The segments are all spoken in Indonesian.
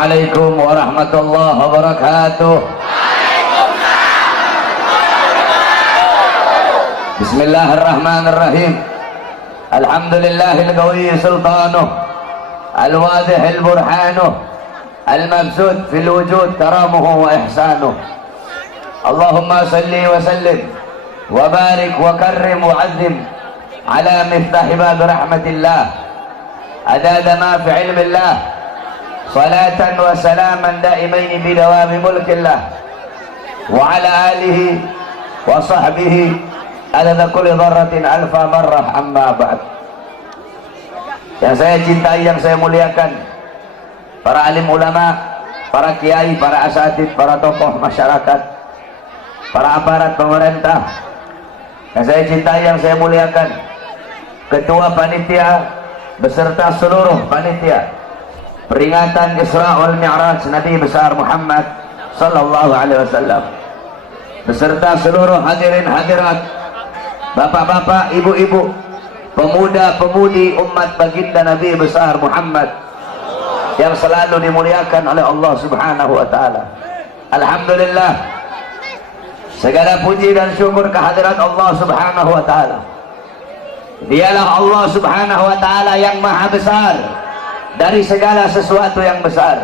Assalamualaikum warahmatullahi wabarakatuh. Bismillahirrahmanirrahim. Alhamdulillahil qawiyyi sultanuh, al-wadihil burhanuh, al-mabsut fil wujud karamuhu wa ihsanuh. Allahumma salli wa sallim wa barik wa karrim wa azim ala miftahi bab rahmatillah adada ma fi ilmillah salatan wa salaman daimaini bidawami mulkillah wa ala alihi wa sahbihi adada kulli dharratin alfa marrah amma ba'd. Yang saya cintai, yang saya muliakan, para alim ulama, para kiai, para asatid, para tokoh masyarakat, para aparat pemerintah, yang saya cintai, yang saya muliakan, ketua panitia beserta seluruh panitia peringatan Isra wal Mi'raj Nabi besar Muhammad sallallahu alaihi wasallam, beserta seluruh hadirin hadirat, bapak-bapak, ibu-ibu, pemuda-pemudi umat baginda Nabi besar Muhammad yang selalu dimuliakan oleh Allah Subhanahu wa taala. Alhamdulillah, segala puji dan syukur kehadirat Allah Subhanahu wa taala. Dialah Allah Subhanahu wa taala yang maha besar dari segala sesuatu yang besar.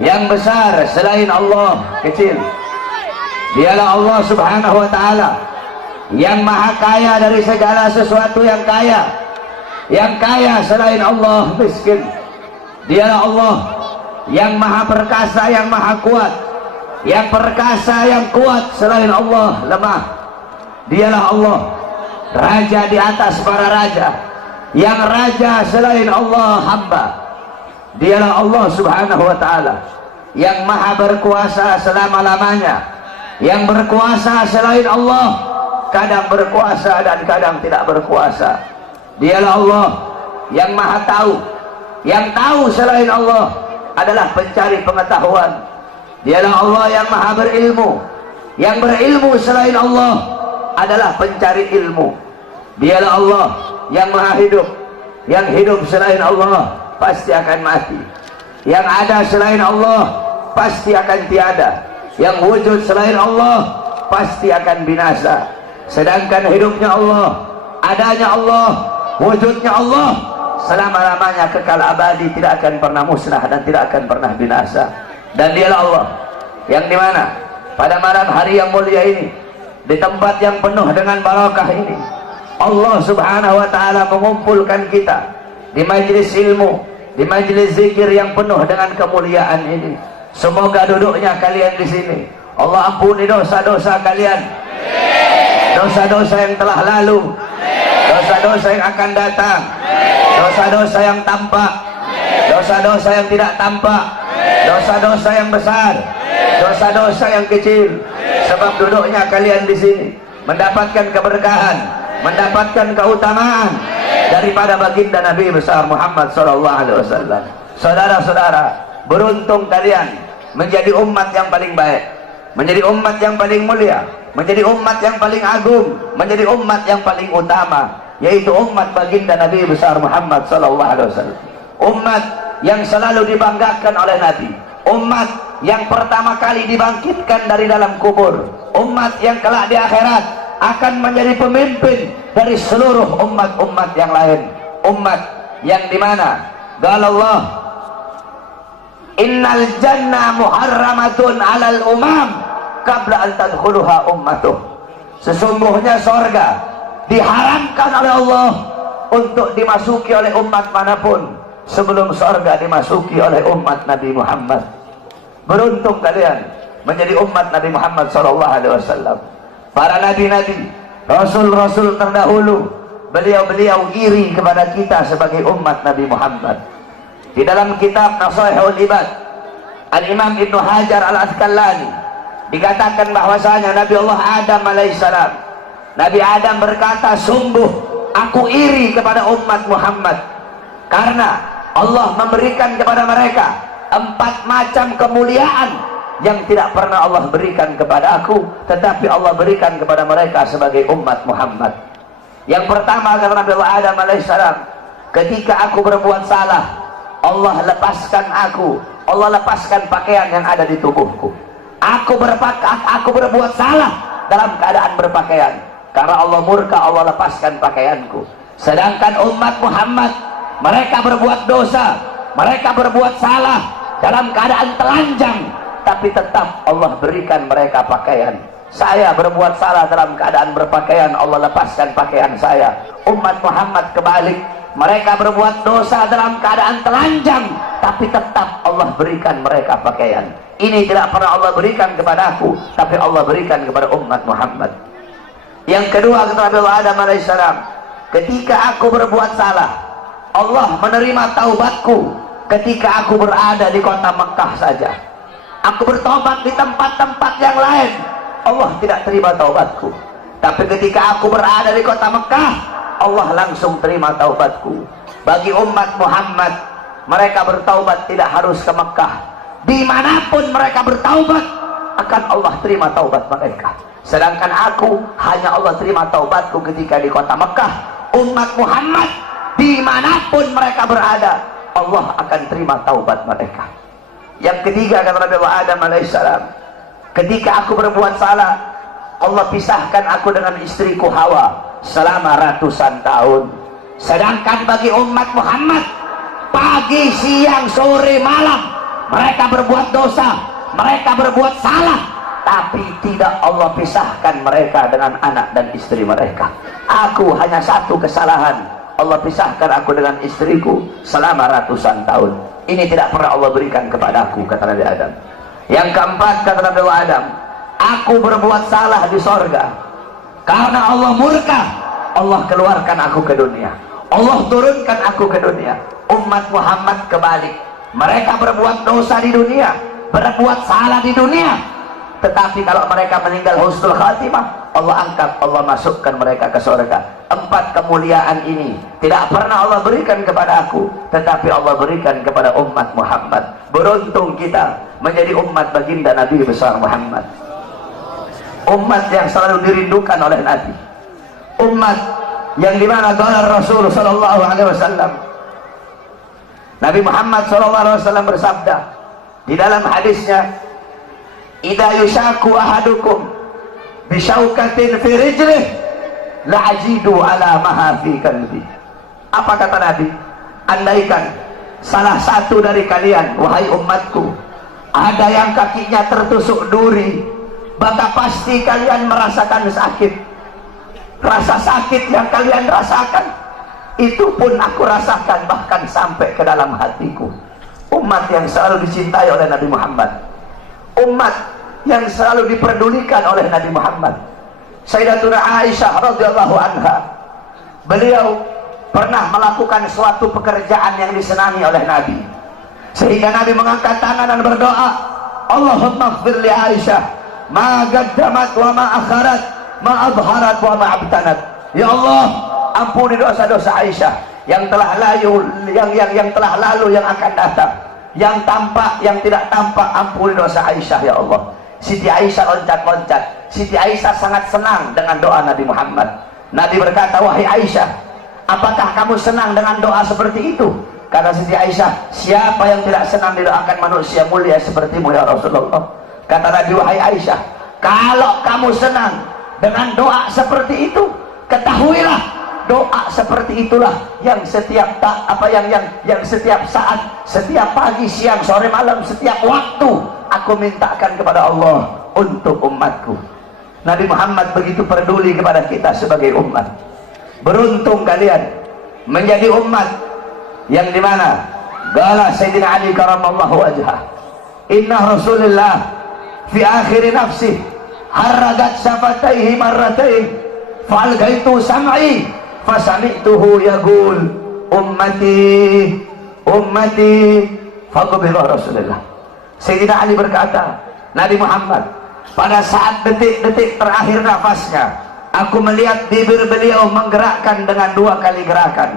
Yang besar selain Allah kecil. Dialah Allah Subhanahu wa taala yang maha kaya dari segala sesuatu yang kaya. Yang kaya selain Allah miskin. Dialah Allah yang maha perkasa, yang maha kuat. Yang perkasa, yang kuat selain Allah lemah. Dialah Allah raja di atas para raja, yang raja selain Allah hamba. Dialah Allah Subhanahu wa taala yang maha berkuasa selama-lamanya, yang berkuasa selain Allah, kadang berkuasa dan kadang tidak berkuasa. Dialah Allah yang maha tahu, yang tahu selain Allah adalah pencari pengetahuan. Dialah Allah yang maha berilmu, yang berilmu selain Allah adalah pencari ilmu. Dialah Allah yang maha hidup, yang hidup selain Allah pasti akan mati. Yang ada selain Allah pasti akan tiada. Yang wujud selain Allah pasti akan binasa. Sedangkan hidupnya Allah, adanya Allah, wujudnya Allah selama-lamanya kekal abadi, tidak akan pernah musnah dan tidak akan pernah binasa. Dan dialah Allah yang dimana pada malam hari yang mulia ini, di tempat yang penuh dengan barakah ini, Allah Subhanahu wa taala mengumpulkan kita di majelis ilmu, di majelis zikir yang penuh dengan kemuliaan ini. Semoga duduknya kalian di sini Allah ampuni dosa-dosa kalian, dosa-dosa yang telah lalu, dosa-dosa yang akan datang, dosa-dosa yang tampak, dosa-dosa yang tidak tampak, dosa-dosa yang besar, dosa-dosa yang kecil. Sebab duduknya kalian di sini mendapatkan keberkahan, mendapatkan keutamaan daripada baginda Nabi besar Muhammad sallallahu alaihi wasallam. Saudara-saudara, beruntung kalian menjadi umat yang paling baik, menjadi umat yang paling mulia, menjadi umat yang paling agung, menjadi umat yang paling utama, yaitu umat baginda Nabi besar Muhammad sallallahu alaihi wasallam. Umat yang selalu dibanggakan oleh Nabi, umat yang pertama kali dibangkitkan dari dalam kubur, umat yang kelak di akhirat akan menjadi pemimpin dari seluruh umat-umat yang lain. Umat yang dimana qala Allah, innal jannah muharramatun alal umam qabla an tadkhuluha ummatuh. Sesungguhnya sorga diharamkan oleh Allah untuk dimasuki oleh umat manapun sebelum sorga dimasuki oleh umat Nabi Muhammad. Beruntung kalian menjadi umat Nabi Muhammad sallallahu alaihi wasallam. Para nabi-nabi, rasul-rasul terdahulu, beliau-beliau iri kepada kita sebagai umat Nabi Muhammad. Di dalam kitab Nasaihul Ibad, Al-Imam Ibnu Hajar Al-Asqalani dikatakan bahwasanya Nabi Allah Adam alaihissalam, Nabi Adam berkata, sungguh aku iri kepada umat Muhammad karena Allah memberikan kepada mereka 4 macam kemuliaan yang tidak pernah Allah berikan kepada aku, tetapi Allah berikan kepada mereka sebagai umat Muhammad. Yang pertama kata Nabi Allah Adam alaihissalam, ketika aku berbuat salah, Allah lepaskan aku, Allah lepaskan pakaian yang ada di tubuhku. Aku berbuat salah dalam keadaan berpakaian, karena Allah murka, Allah lepaskan pakaianku. Sedangkan umat Muhammad, mereka berbuat dosa, mereka berbuat salah dalam keadaan telanjang, tapi tetap Allah berikan mereka pakaian. Saya berbuat salah dalam keadaan berpakaian, Allah lepaskan pakaian saya. Umat Muhammad kebalik, mereka berbuat dosa dalam keadaan telanjang, tapi tetap Allah berikan mereka pakaian. Ini tidak pernah Allah berikan kepada aku, tapi Allah berikan kepada umat Muhammad. Yang kedua, kata Nabi Adam alaihissalam, ketika aku berbuat salah, Allah menerima taubatku ketika aku berada di kota Mekah saja. Aku bertobat di tempat-tempat yang lain, Allah tidak terima taubatku. Tapi ketika aku berada di kota Mekah, Allah langsung terima taubatku. Bagi umat Muhammad, mereka bertaubat tidak harus ke Mekah. Dimanapun mereka bertaubat, akan Allah terima taubat mereka. Sedangkan aku, hanya Allah terima taubatku ketika di kota Mekah. Umat Muhammad, dimanapun mereka berada, Allah akan terima taubat mereka. Yang ketiga, kata Nabi Adam alaihissalam, ketika aku berbuat salah, Allah pisahkan aku dengan istriku Hawa selama ratusan tahun. Sedangkan bagi umat Muhammad, pagi, siang, sore, malam mereka berbuat dosa, mereka berbuat salah, tapi tidak Allah pisahkan mereka dengan anak dan istri mereka. Aku hanya satu kesalahan, Allah pisahkan aku dengan istriku selama ratusan tahun. Ini tidak pernah Allah berikan kepada aku, kata Nabi Adam. Yang keempat, kata Nabi Adam, aku berbuat salah di sorga, karena Allah murka, Allah keluarkan aku ke dunia, Allah turunkan aku ke dunia. Umat Muhammad kebalik, mereka berbuat dosa di dunia, berbuat salah di dunia, tetapi kalau mereka meninggal husnul khatimah, Allah angkat, Allah masukkan mereka ke surga. Empat kemuliaan ini tidak pernah Allah berikan kepada aku, tetapi Allah berikan kepada umat Muhammad. Beruntung kita menjadi umat baginda Nabi besar Muhammad, umat yang selalu dirindukan oleh Nabi, umat yang dimana qala Rasul sallallahu alaihi wasallam, Nabi Muhammad SAW bersabda di dalam hadisnya, "Idza yushaku ahadukum bisyaukatin fi rijlih la ajidu ala maha fi qalbi." Apa kata Nabi? Andaikan salah satu dari kalian, wahai umatku, ada yang kakinya tertusuk duri, maka pasti kalian merasakan sakit. Rasa sakit yang kalian rasakan, itu pun aku rasakan, bahkan sampai ke dalam hatiku. Umat yang selalu dicintai oleh Nabi Muhammad, umat yang selalu diperdulikan oleh Nabi Muhammad. Sayyidatuna Aisyah radhiyallahu anha, beliau pernah melakukan suatu pekerjaan yang disenangi oleh Nabi, sehingga Nabi mengangkat tangan dan berdoa, Allahumma ighfir li Aisyah ma qaddamat wa ma akharat, ma adharat wa ma abtanat. Ya Allah, ampuni dosa-dosa Aisyah yang telah lalu, yang telah lalu, yang akan datang, yang tampak, yang tidak tampak. Ampuni dosa Aisyah ya Allah. Siti Aisyah loncat-loncat. Siti Aisyah sangat senang dengan doa Nabi Muhammad. Nabi berkata, wahai Aisyah, apakah kamu senang dengan doa seperti itu? Kata Siti Aisyah, siapa yang tidak senang didoakan manusia mulia sepertimu ya Rasulullah. Kata Nabi, wahai Aisyah, kalau kamu senang dengan doa seperti itu, ketahuilah doa seperti itulah yang setiap yang setiap saat, setiap pagi, siang, sore, malam, setiap waktu aku mintakan kepada Allah untuk umatku. Nabi Muhammad begitu peduli kepada kita sebagai umat. Beruntung kalian menjadi umat yang dimana qala Sayyidina Ali karamallahu wajhah, inna Rasulullah fi akhir nafsi haragat syafataihi marratain falgaitu sam'i fasami'tuhu yaqul ummati ummati faqbilah Rasulullah. Sayyidina Ali berkata, Nabi Muhammad pada saat detik-detik terakhir nafasnya, aku melihat bibir beliau menggerakkan dengan 2 kali gerakan.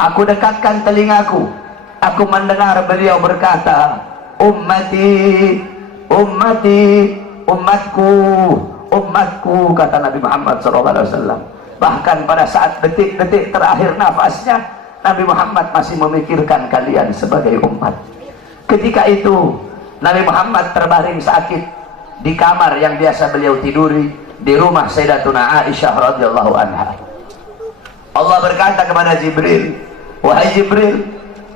Aku dekatkan telingaku, aku mendengar beliau berkata, ummati ummati, umatku umatku, kata Nabi Muhammad SAW. Bahkan pada saat detik-detik terakhir nafasnya, Nabi Muhammad masih memikirkan kalian sebagai umat. Ketika itu Nabi Muhammad terbaring sakit di kamar yang biasa beliau tiduri di rumah Sayyidatuna Aisyah radhiyallahu anha. Allah berkata kepada Jibril, wahai Jibril,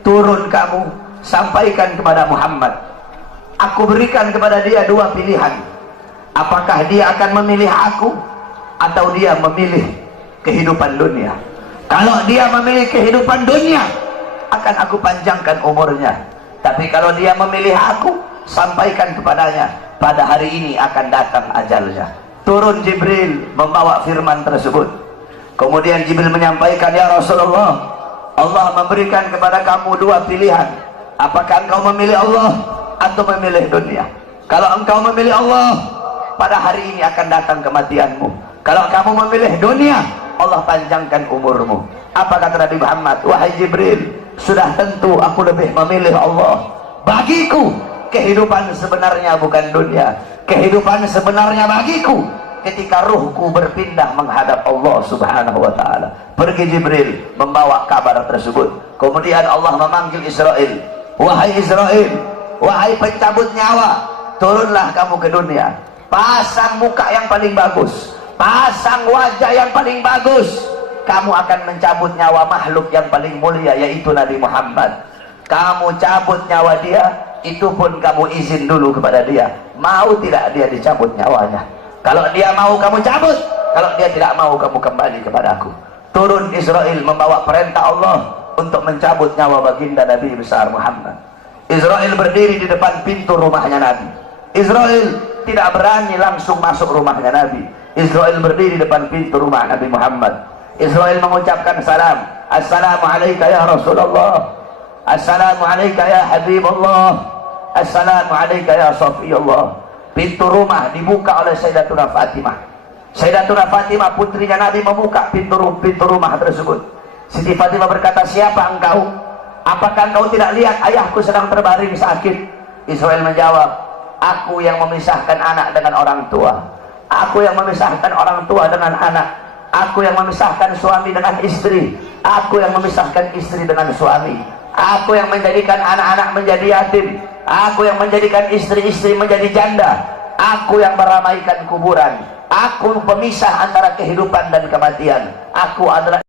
turun kamu, sampaikan kepada Muhammad, aku berikan kepada dia dua pilihan. Apakah dia akan memilih aku atau dia memilih kehidupan dunia? Kalau dia memilih kehidupan dunia, akan aku panjangkan umurnya. Tapi kalau dia memilih aku, sampaikan kepadanya, pada hari ini akan datang ajalnya. Turun Jibril membawa firman tersebut. Kemudian Jibril menyampaikan, ya Rasulullah, Allah memberikan kepada kamu dua pilihan. Apakah engkau memilih Allah atau memilih dunia? Kalau engkau memilih Allah, pada hari ini akan datang kematianmu. Kalau kamu memilih dunia, Allah panjangkan umurmu. Apa kata Nabi Muhammad? Wahai Jibril, sudah tentu aku lebih memilih Allah. Bagiku kehidupan sebenarnya bukan dunia. Kehidupan sebenarnya bagiku ketika ruhku berpindah menghadap Allah subhanahu wa ta'ala. Pergi Jibril membawa kabar tersebut. Kemudian Allah memanggil Israel. Wahai Israel, wahai pencabut nyawa, turunlah kamu ke dunia. Pasang muka yang paling bagus, pasang wajah yang paling bagus. Kamu akan mencabut nyawa makhluk yang paling mulia, yaitu Nabi Muhammad. Kamu cabut nyawa dia, itu pun kamu izin dulu kepada dia. Mau tidak dia dicabut nyawanya? Kalau dia mau kamu cabut, kalau dia tidak mau kamu kembali kepadaku. Turun Israel membawa perintah Allah untuk mencabut nyawa baginda Nabi besar Muhammad. Israel berdiri di depan pintu rumahnya Nabi. Israel tidak berani langsung masuk rumahnya Nabi. Israel berdiri di depan pintu rumah Nabi Muhammad. Israel mengucapkan salam. Assalamualaikum ya Rasulullah. Assalamualaikum ya Habibullah. Assalamualaikum ya Safiyullah. Pintu rumah dibuka oleh Sayyidatuna Fatimah. Sayyidatuna Fatimah putrinya Nabi membuka pintu rumah tersebut. Siti Fatimah berkata, siapa engkau? Apakah engkau tidak lihat ayahku sedang terbaring sakit? Israel menjawab, aku yang memisahkan anak dengan orang tua. Aku yang memisahkan orang tua dengan anak. Aku yang memisahkan suami dengan istri. Aku yang memisahkan istri dengan suami. Aku yang menjadikan anak-anak menjadi yatim. Aku yang menjadikan istri-istri menjadi janda. Aku yang meramaikan kuburan. Aku pemisah antara kehidupan dan kematian. Aku adalah